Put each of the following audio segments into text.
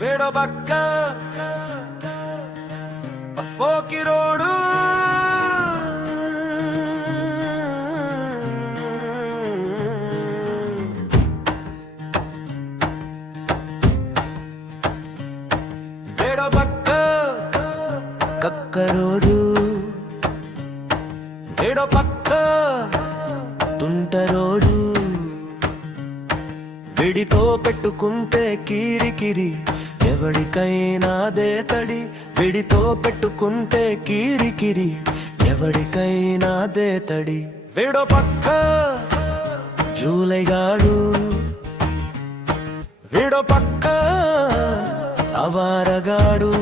వేడొపక్క పోకిరోడు వేడొపక్క కక్కరోడు వేడొపక్క తుంటరోడు విడితో పెట్టుకుంటే కిరికిరి ఎవడికైనాదే తడి విడితో పెట్టుకుంటే కిరికిరి ఎవడికైనాదే తడి వేడో పక్క జూలైగాడు వేడో పక్క అవారగాడు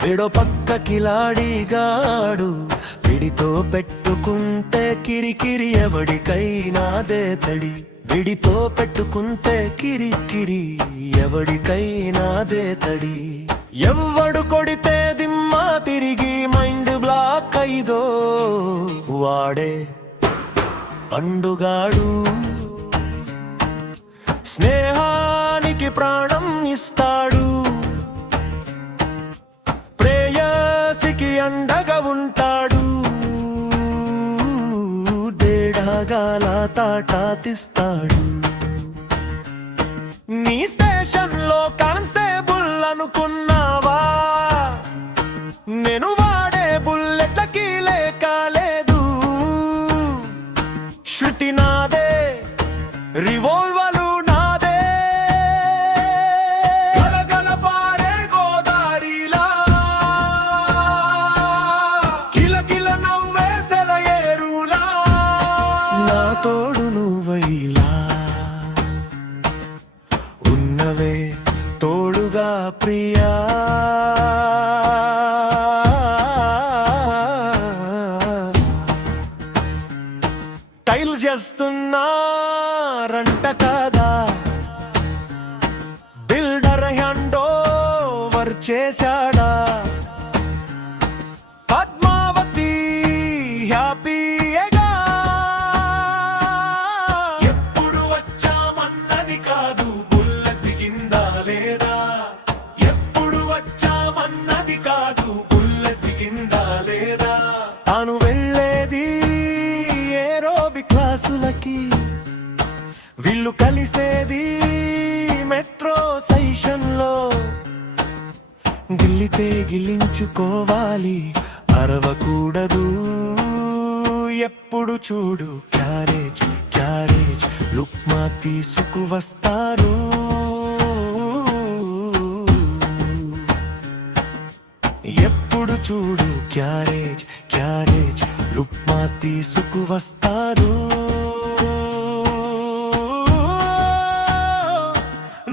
వేడో పక్క కిలాడిగాడు విడితో పెట్టుకుంటే కిరికిరి ఎవడికైనాదే తడి విడితో పెట్టుకుంటే కిరికిరి ఎవడికైనాదే తడి ఎవ్వడు కొడితే దిమ్మా తిరిగి మైండ్ బ్లాక్ అయిదో వాడే పండుగాడు స్నేహానికి ప్రాణం ఇస్తాడు ప్రేయసికి అండగా ఉంటాడు దేడాగాల తాటాతిస్తాడు నీ స్టేషన్ లో కానిస్టేబుల్ అనుకున్నావా నేను వాడే బుల్లెట్లకి లేక లేదు శృతి నాదే రివాల్వరు నాదే గలగల పారే గోదారిలా కిలకిల నవ్వే సెలయేరులా నా తోడు నువ్వైలా ఉన్నవే తోడుగా ప్రియా టైల్ చేస్తున్నారంట కదా బిల్డర్ హ్యాండ్ ఓవర్ చేశాడా పద్మావతి హ్యాపీగా ఎప్పుడు వచ్చామన్నది కాదు బుల్లెట్ దిగిందా లేదా ఎప్పుడు వచ్చామన్నది కాదు బుల్లెట్ దిగిందా లేదా తాను వెళ్ళేది ఏరోబిక్ క్లాసులకి వీళ్ళు కలిసేది మెట్రో స్టేషన్ లో గిల్లితే గిల్లించుకోవాలి అరవకూడదు ఎప్పుడు చూడు క్యారేజ్ క్యారేజ్ లుక్మా తీసుకువస్తారు ఎప్పుడు చూడు క్యారేజ్ క్యారేజ్ లుక్మా తీసుకువస్తారు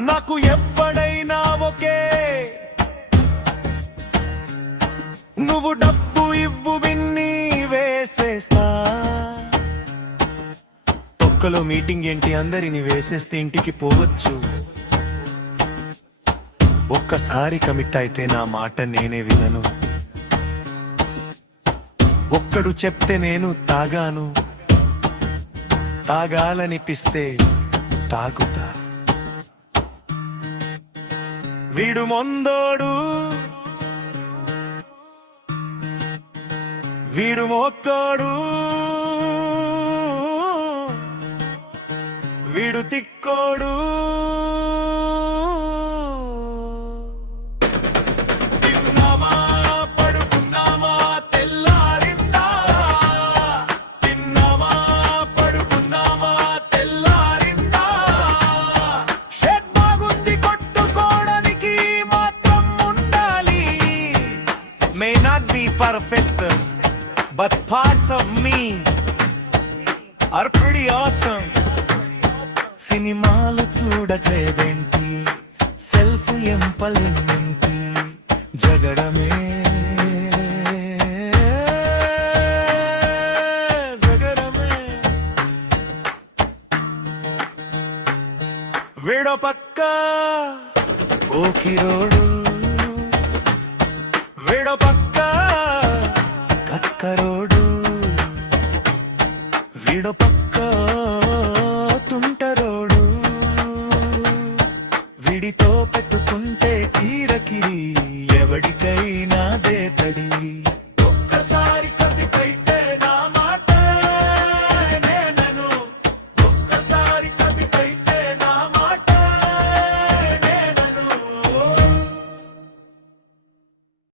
నాకు ఎప్పుడైనా ఒకే నువ్వు డబ్బు ఇవ్వు విన్ని వేసేస్తా ఒక్కలో మీటింగ్ ఏంటి అందరిని వేసేస్తే ఇంటికి పోవచ్చు ఒక్కసారి కమిట్ అయితే నా మాట నేనే వినను ఒక్కడు చెప్తే నేను తాగాను తాగాలనిపిస్తే తాగుతా వీడు మొందోడు వీడు మొక్కోడు వీడు తిక్కోడు తిన్నామా పడుకున్నామా తెల్లారిందా తిన్నామా పడుకున్నామా తెల్లారిందా షెడ్ బాగుంది కొట్టుకోవడానికి మాత్రం ఉండాలి may not be perfect but parts of me are pretty awesome సినిమాలు చూడట్లేదేంటి సెల్ఫ్ ఎంపలేంటి జగడమే జగడమే వీడో పక్క పోకిరోడు వీడో పక్క కక్కరోడు వీడో పక్క తుంటరోడు విడితో పెట్టుకుంటే కీరకిరి ఎవడికైనా దేతడి ఒక్కసారి